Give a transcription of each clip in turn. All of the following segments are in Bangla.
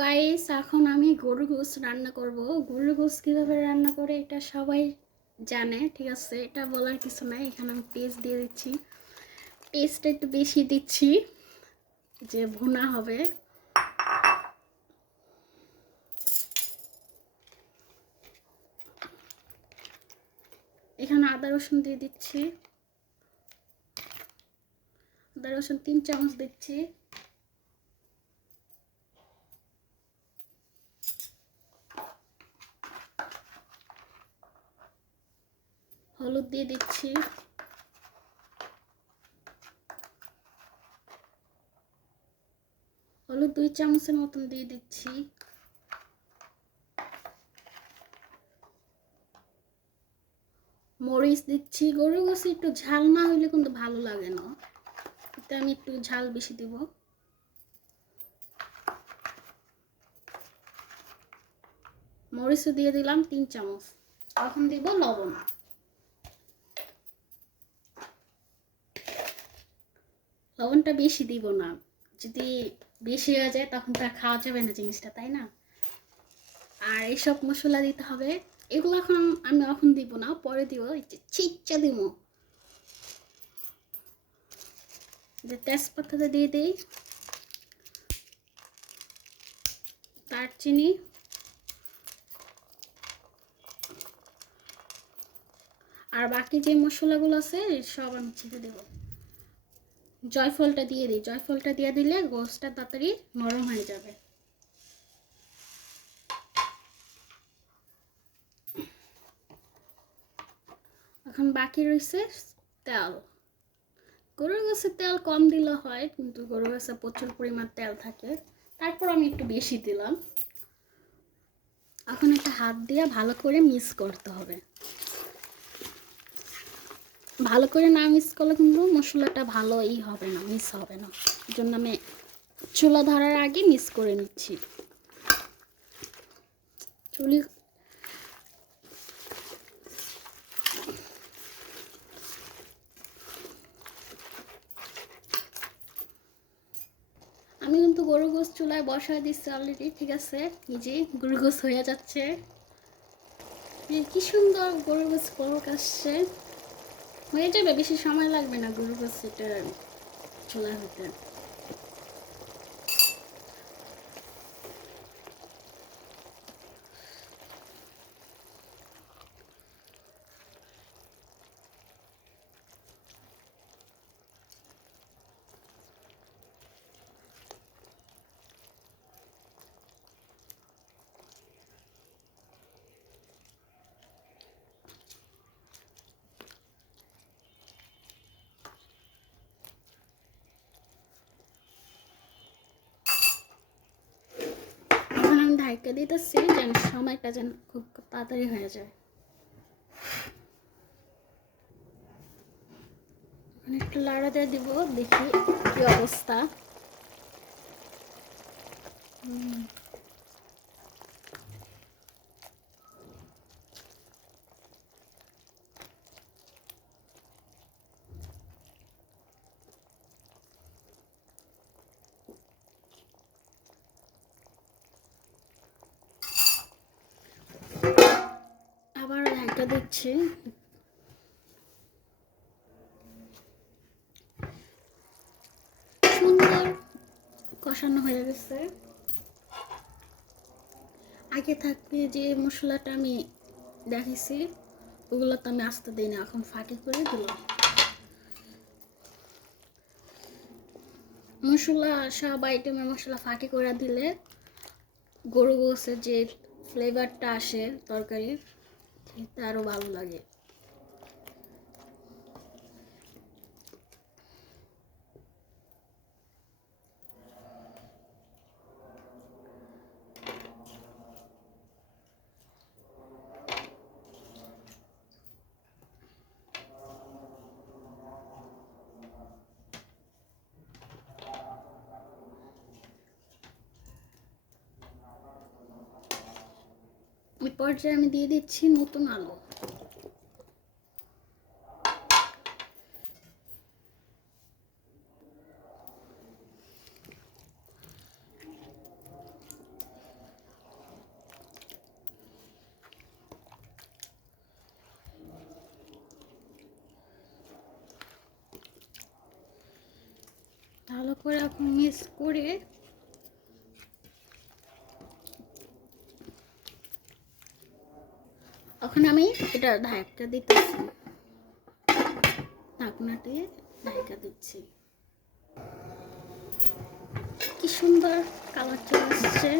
গাইস, এখন আমি গরুর গোশত রান্না করব। গরুর গোশত কিভাবে রান্না করে এটা সবাই জানে, ঠিক আছে, এটা বলার কিছু নাই। এখানে আমি পেস্ট দিয়ে দিচ্ছি, পেস্টটা একটু বেশি দিচ্ছি যে ভুনা হবে। এখানে আদা রসুন দিয়ে দিচ্ছি, আদা রসুন 3 চামচ দিচ্ছি। হলুদ দিয়ে দিচ্ছি, হলুদ 2 চামচের মতন দিয়ে দিচ্ছি। মরিচ দিচ্ছি। গরুর গোশত একটু ঝাল না হলে কিন্তু ভালো লাগে না, এতে আমি একটু ঝাল বেশি দিব। মরিচও দিয়ে দিলাম 3 চামচ। এখন দিব লবণ। লবণটা বেশি দিব না, যদি বেশি হয়ে যায় তখন তো আর খাওয়া যাবে না জিনিসটা, তাই না? আর এইসব মশলা দিতে হবে। এগুলো আমি এখন দিব না, পরে দিব। চিচ্চা দিব, যে তেজপাতাটা দিয়ে দিই, দারচিনি, আর বাকি যে মশলাগুলো আছে সব আমি ছেড়ে দেব। জয়ফলটা দিয়ে দিই, জয়ফলটা দিয়ে দিলে গোশতটা তাড়াতাড়ি নরম হয়ে যাবে। এখন বাকি রয়েছে তেল। গরুর গোশতে তেল কম দিলে হয়, কিন্তু গরুর গোশতে প্রচুর পরিমাণ তেল থাকে, তারপর আমি একটু বেশি দিলাম। এখন একটা হাত দিয়ে ভালো করে মিক্স করতে হবে। ভালো করে না মিক্স করলে কিন্তু মশলাটা ভালো হবে না, মিক্স হবে না। এই জন্য আমি চুলা ধরার আগে মিক্স করে নিচ্ছি। চুলি আমি কিন্তু গরুর গোশত চুলায় বসায় দিচ্ছি অলরেডি, ঠিক আছে। নিজে গরুর গোশত হয়ে যাচ্ছে, কি সুন্দর গরুর গোশত কলক আসছে। হয়ে যাবে, বেশি সময় লাগবে না গরুর গোশত এটা চুলায় হতে। এখন আমি ঢাকা দিতেছি যেন সময়টা যেন খুব তাড়াতাড়ি হয়ে যায়। একটু লাড়া দিয়ে দিব, দেখি কি অবস্থা। আবার ঢাকা দিচ্ছি। সুন্দর কষানো হয়ে গেছে। আগে থাকতে যে মশলাটা আমি দেখেছি ওগুলো তো আমি আস্তে দিই না, এখন ফাঁকি করে দিলাম। মশলা সব আইটেমের মশলা ফাঁকি করে দিলে গরু গোশতের যে ফ্লেভারটা আসে তরকারির, খেতে আরও ভালো লাগে। ওই পর্যায়ে আমি দিয়ে দিচ্ছি নতুন আলু। করে এখন মিক্স করে এখন আমি এটা ঢাকা দিতেছি, ঢাকনা দিয়ে ঢাকা দিচ্ছি। কি সুন্দর কালার চলে আসছে।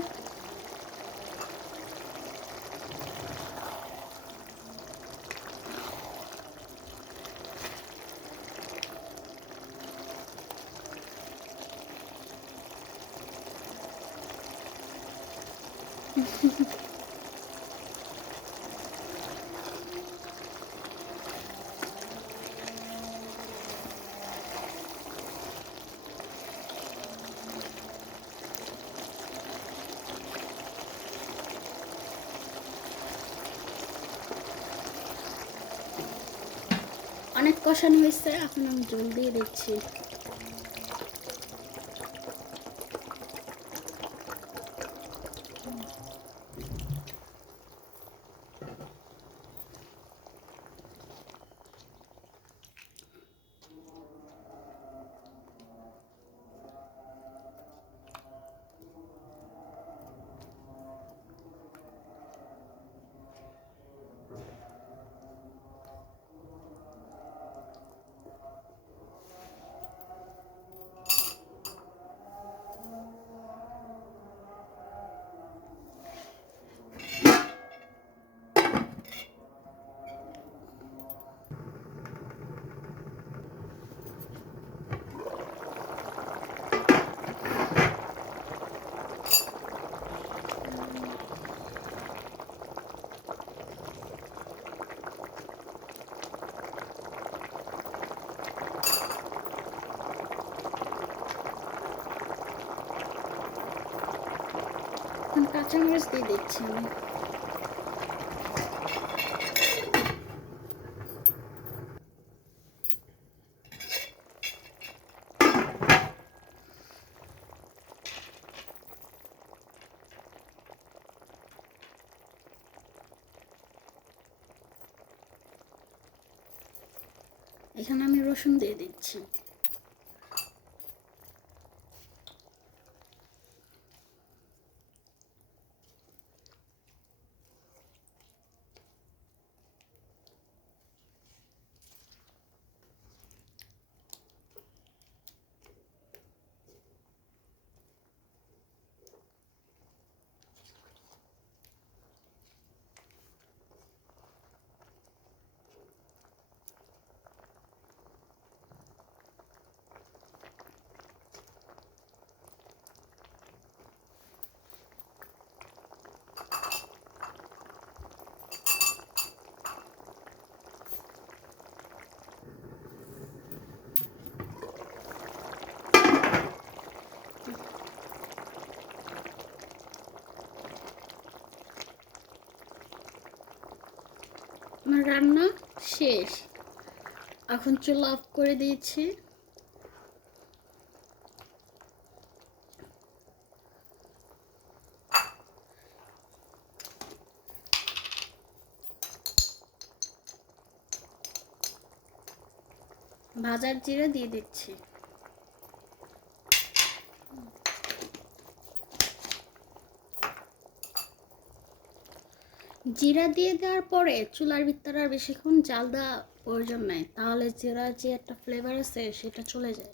অনেক কষানো হয়েছে, এখন আমি জল দিয়ে দিচ্ছি। এখন কাঁচামরিচ দিয়ে দিচ্ছি আমি। এখানে আমি রসুন দিয়ে দিচ্ছি। আমার রান্না শেষ, এখন চুলা অফ করে দিয়েছি। ভাজার জিরা দিয়ে দিচ্ছি। জিরা দিয়ে দেওয়ার পরে চুলার ভিতরে আর বেশিক্ষণ জাল দেওয়া প্রয়োজন নাই, তাহলে জিরার যে একটা ফ্লেভার আছে সেটা চলে যায়।